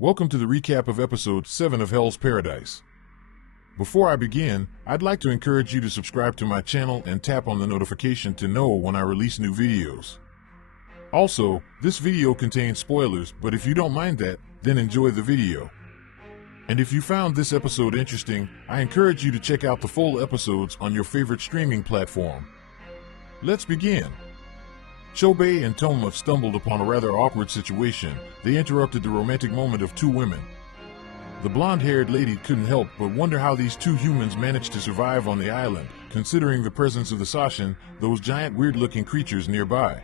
Welcome to the recap of episode 7 of Hell's Paradise. Before I begin, I'd like to encourage you to subscribe to my channel and tap on the notification to know when I release new videos. Also, this video contains spoilers, but if you don't mind that, then enjoy the video. And if you found this episode interesting, I encourage you to check out the full episodes on your favorite streaming platform. Let's begin. Chobei and Toma stumbled upon a rather awkward situation. They interrupted the romantic moment of two women. The blonde-haired lady couldn't help but wonder how these two humans managed to survive on the island, considering the presence of the Sashin, those giant weird-looking creatures nearby.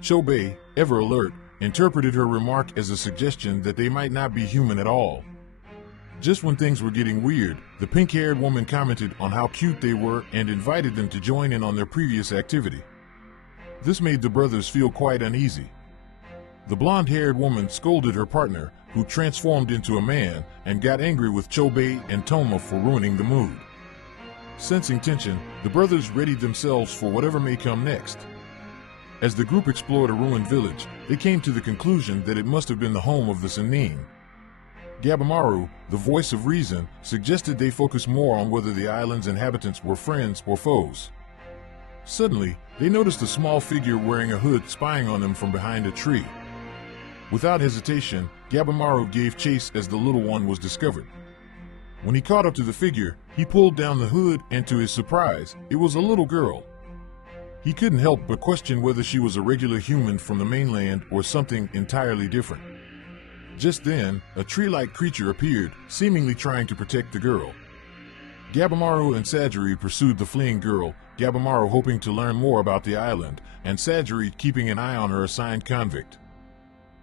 Chobei, ever alert, interpreted her remark as a suggestion that they might not be human at all. Just when things were getting weird, the pink-haired woman commented on how cute they were and invited them to join in on their previous activity. This made the brothers feel quite uneasy. The blonde-haired woman scolded her partner, who transformed into a man, and got angry with Chobei and Toma for ruining the mood. Sensing tension, the brothers readied themselves for whatever may come next. As the group explored a ruined village, they came to the conclusion that it must have been the home of the Sennin. Gabimaru, the voice of reason, suggested they focus more on whether the island's inhabitants were friends or foes. Suddenly, they noticed a small figure wearing a hood spying on them from behind a tree. Without hesitation, Gabimaru gave chase as the little one was discovered. When he caught up to the figure, he pulled down the hood and to his surprise, it was a little girl. He couldn't help but question whether she was a regular human from the mainland or something entirely different. Just then, a tree-like creature appeared, seemingly trying to protect the girl. Gabimaru and Sajiri pursued the fleeing girl, Gabimaru hoping to learn more about the island, and Sajiri keeping an eye on her assigned convict.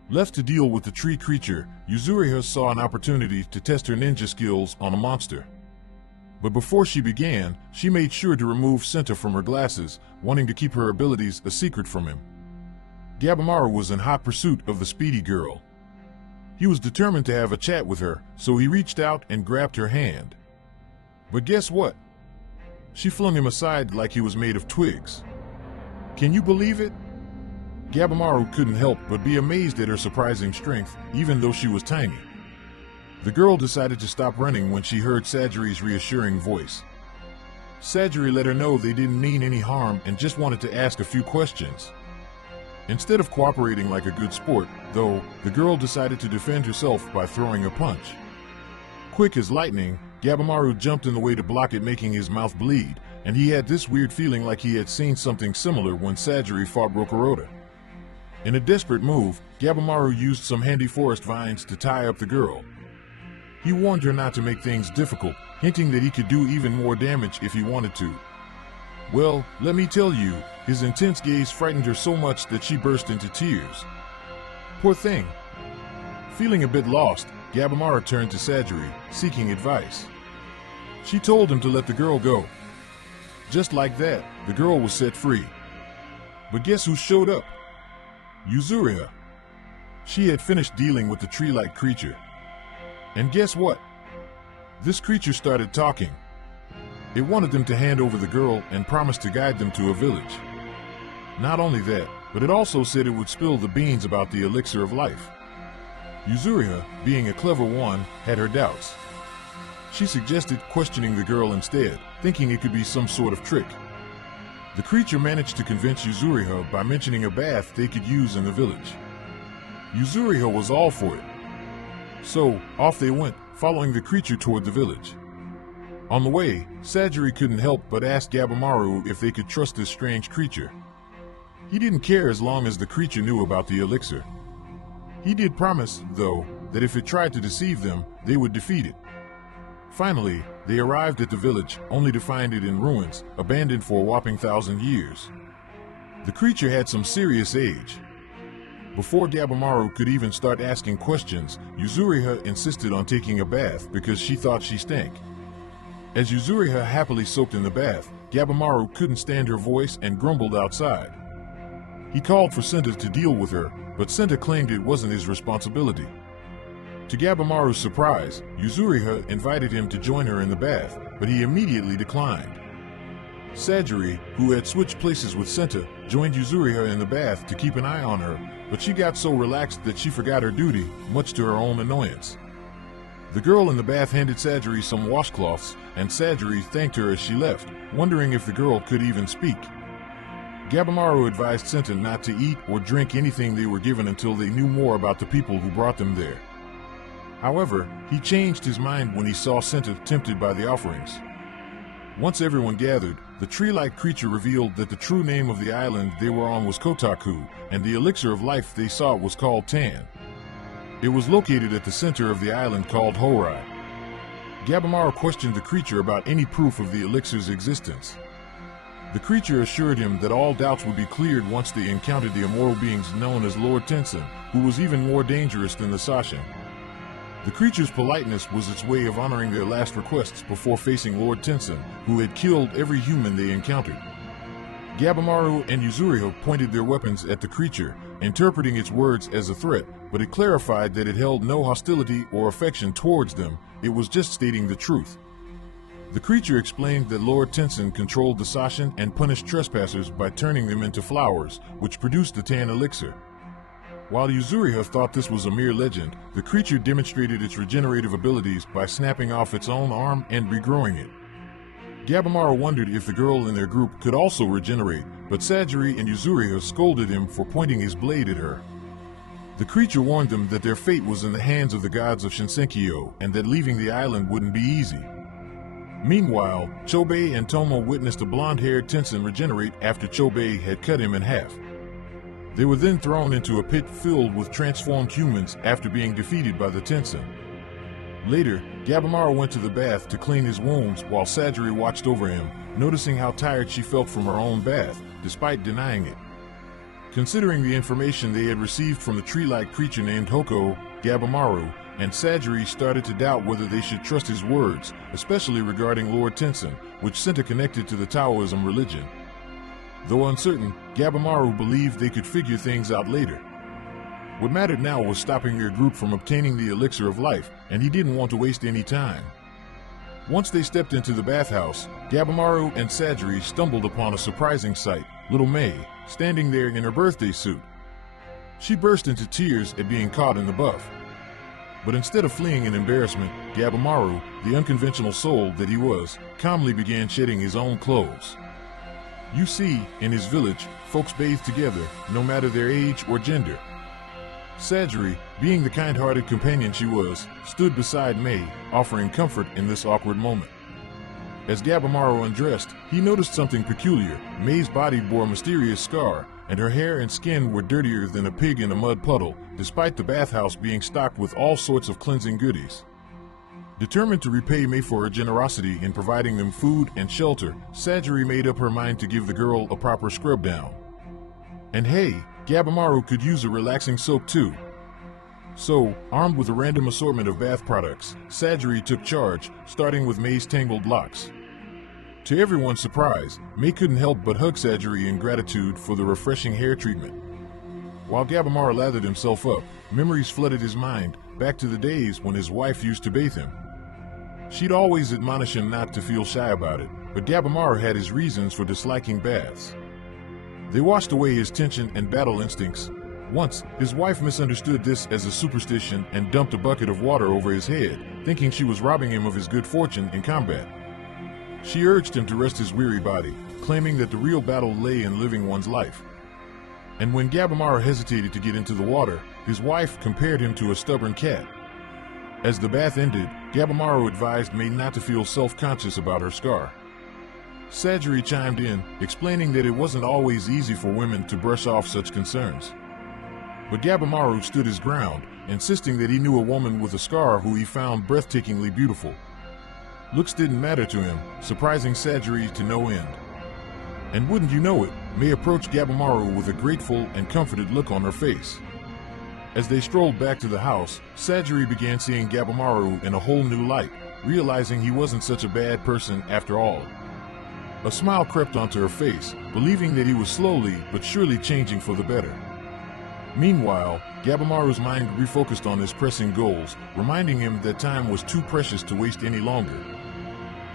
Left to deal with the tree creature, Yuzuriha saw an opportunity to test her ninja skills on a monster. But before she began, she made sure to remove Senta from her glasses, wanting to keep her abilities a secret from him. Gabimaru was in hot pursuit of the speedy girl. He was determined to have a chat with her, so he reached out and grabbed her hand. But guess what? She flung him aside like he was made of twigs. Can you believe it? Gabimaru couldn't help but be amazed at her surprising strength, even though she was tiny. The girl decided to stop running when she heard Sajiri's reassuring voice. Sajiri let her know they didn't mean any harm and just wanted to ask a few questions. Instead of cooperating like a good sport, though, the girl decided to defend herself by throwing a punch. Quick as lightning, Gabimaru jumped in the way to block it, making his mouth bleed, and he had this weird feeling like he had seen something similar when Sajiri fought Rokuroda. In a desperate move, Gabimaru used some handy forest vines to tie up the girl. He warned her not to make things difficult, hinting that he could do even more damage if he wanted to. Well, let me tell you, his intense gaze frightened her so much that she burst into tears. Poor thing. Feeling a bit lost, Gabimaru turned to Sajiri, seeking advice. She told him to let the girl go. Just like that, the girl was set free. But guess who showed up? Yuzuriha. She had finished dealing with the tree-like creature. And guess what? This creature started talking. It wanted them to hand over the girl and promised to guide them to a village. Not only that, but it also said it would spill the beans about the elixir of life. Yuzuriha, being a clever one, had her doubts. She suggested questioning the girl instead, thinking it could be some sort of trick. The creature managed to convince Yuzuriha by mentioning a bath they could use in the village. Yuzuriha was all for it. So, off they went, following the creature toward the village. On the way, Sajiri couldn't help but ask Gabimaru if they could trust this strange creature. He didn't care as long as the creature knew about the elixir. He did promise, though, that if it tried to deceive them, they would defeat it. Finally, they arrived at the village, only to find it in ruins, abandoned for a whopping 1,000 years. The creature had some serious age. Before Gabimaru could even start asking questions, Yuzuriha insisted on taking a bath because she thought she stank. As Yuzuriha happily soaked in the bath, Gabimaru couldn't stand her voice and grumbled outside. He called for Senta to deal with her, but Senta claimed it wasn't his responsibility. To Gabimaru's surprise, Yuzuriha invited him to join her in the bath, but he immediately declined. Sajiri, who had switched places with Senta, joined Yuzuriha in the bath to keep an eye on her, but she got so relaxed that she forgot her duty, much to her own annoyance. The girl in the bath handed Sajiri some washcloths, and Sajiri thanked her as she left, wondering if the girl could even speak. Gabimaru advised Senta not to eat or drink anything they were given until they knew more about the people who brought them there. However, he changed his mind when he saw Senta tempted by the offerings. Once everyone gathered, the tree-like creature revealed that the true name of the island they were on was Kotaku, and the elixir of life they sought was called Tan. It was located at the center of the island called Horai. Gabimaru questioned the creature about any proof of the elixir's existence. The creature assured him that all doubts would be cleared once they encountered the immoral beings known as Lord Tensen, who was even more dangerous than the Sashin. The creature's politeness was its way of honoring their last requests before facing Lord Tensen, who had killed every human they encountered. Gabimaru and Yuzuriha pointed their weapons at the creature, interpreting its words as a threat, but it clarified that it held no hostility or affection towards them, it was just stating the truth. The creature explained that Lord Tensen controlled the Sashin and punished trespassers by turning them into flowers, which produced the Tan elixir. While Yuzuriha thought this was a mere legend, the creature demonstrated its regenerative abilities by snapping off its own arm and regrowing it. Gabimaru wondered if the girl in their group could also regenerate, but Sajiri and Yuzuriha scolded him for pointing his blade at her. The creature warned them that their fate was in the hands of the gods of Shinsenkyo and that leaving the island wouldn't be easy. Meanwhile, Chobei and Tomo witnessed a blonde-haired Tensen regenerate after Chobei had cut him in half. They were then thrown into a pit filled with transformed humans after being defeated by the Tensen. Later, Gabimaru went to the bath to clean his wounds while Sajiri watched over him, noticing how tired she felt from her own bath, despite denying it. Considering the information they had received from the tree-like creature named Hoko, Gabimaru and Sajiri started to doubt whether they should trust his words, especially regarding Lord Tensen, which Senta connected to the Taoism religion. Though uncertain, Gabimaru believed they could figure things out later. What mattered now was stopping their group from obtaining the elixir of life, and he didn't want to waste any time. Once they stepped into the bathhouse, Gabimaru and Sajiri stumbled upon a surprising sight, little May, standing there in her birthday suit. She burst into tears at being caught in the buff. But instead of fleeing in embarrassment, Gabimaru, the unconventional soul that he was, calmly began shedding his own clothes. You see, in his village, folks bathe together, no matter their age or gender. Sajiri, being the kind-hearted companion she was, stood beside May, offering comfort in this awkward moment. As Gabimaru undressed, he noticed something peculiar. May's body bore a mysterious scar, and her hair and skin were dirtier than a pig in a mud puddle, despite the bathhouse being stocked with all sorts of cleansing goodies. Determined to repay May for her generosity in providing them food and shelter, Sajiri made up her mind to give the girl a proper scrub down. And hey, Gabimaru could use a relaxing soap too. So, armed with a random assortment of bath products, Sajiri took charge, starting with May's tangled locks. To everyone's surprise, May couldn't help but hug Sajiri in gratitude for the refreshing hair treatment. While Gabimaru lathered himself up, memories flooded his mind, back to the days when his wife used to bathe him. She'd always admonish him not to feel shy about it, but Gabimaru had his reasons for disliking baths. They washed away his tension and battle instincts. Once, his wife misunderstood this as a superstition and dumped a bucket of water over his head, thinking she was robbing him of his good fortune in combat. She urged him to rest his weary body, claiming that the real battle lay in living one's life. And when Gabimaru hesitated to get into the water, his wife compared him to a stubborn cat. As the bath ended, Gabimaru advised May not to feel self-conscious about her scar. Sajiri chimed in, explaining that it wasn't always easy for women to brush off such concerns. But Gabimaru stood his ground, insisting that he knew a woman with a scar who he found breathtakingly beautiful. Looks didn't matter to him, surprising Sajiri to no end. And wouldn't you know it, May approached Gabimaru with a grateful and comforted look on her face. As they strolled back to the house, Sajiri began seeing Gabimaru in a whole new light, realizing he wasn't such a bad person after all. A smile crept onto her face, believing that he was slowly but surely changing for the better. Meanwhile, Gabimaru's mind refocused on his pressing goals, reminding him that time was too precious to waste any longer.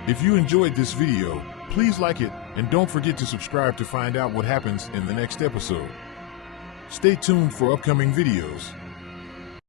If you enjoyed this video, please like it and don't forget to subscribe to find out what happens in the next episode. Stay tuned for upcoming videos.